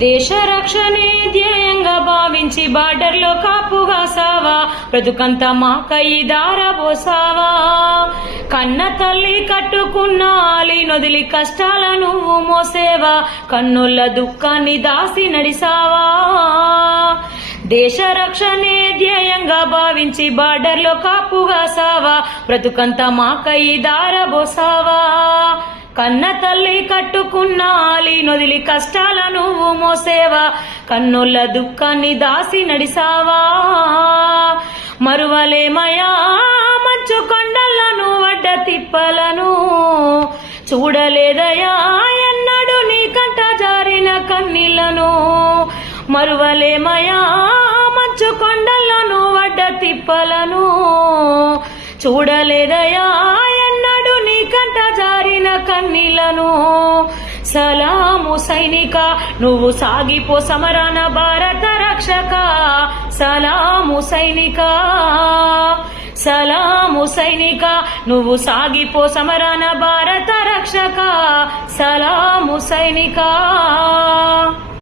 దేశ రక్షణే ధ్యేయంగా భావించి బార్డర్లో కాపుగాసావా, బ్రతుకంతా మాకై దారబోసావా. కన్న తల్లి కట్టుకున్న నొదిలి కష్టాల నువ్వు మోసేవా, కన్నుల దుఃఖాన్ని దాసి నడిసావా. దేశ రక్షణే ధ్యేయంగా భావించి బార్డర్లో కాపుగాసావా, బ్రతుకంతా మాకై దారబోసావా. కన్న తల్లి కట్టుకున్న నొదిలి కష్టాల నువ్వు మోసేవా, కన్నుల దుఃఖాన్ని దాసి నడిసావా. మరువలేమయా మంచు కొండలను వడ్డ తిప్పలను, చూడలేదయా ఎన్నడు నీ కంట జారిన కన్నీళ్లను. మరువలేమయా మంచు కొండలను వడ్డ తిప్పలను, చూడలేదయా ఎన్నడు నీ కంట జారిన కన్నీళ్లను. సలాము సైనిక నువ్వు సాగిపో సమరాన భారత రక్షక, సలాము సైనిక. సలాము సైనిక నువ్వు సాగిపో సమరాన భారత రక్షక, సలాము సైనిక.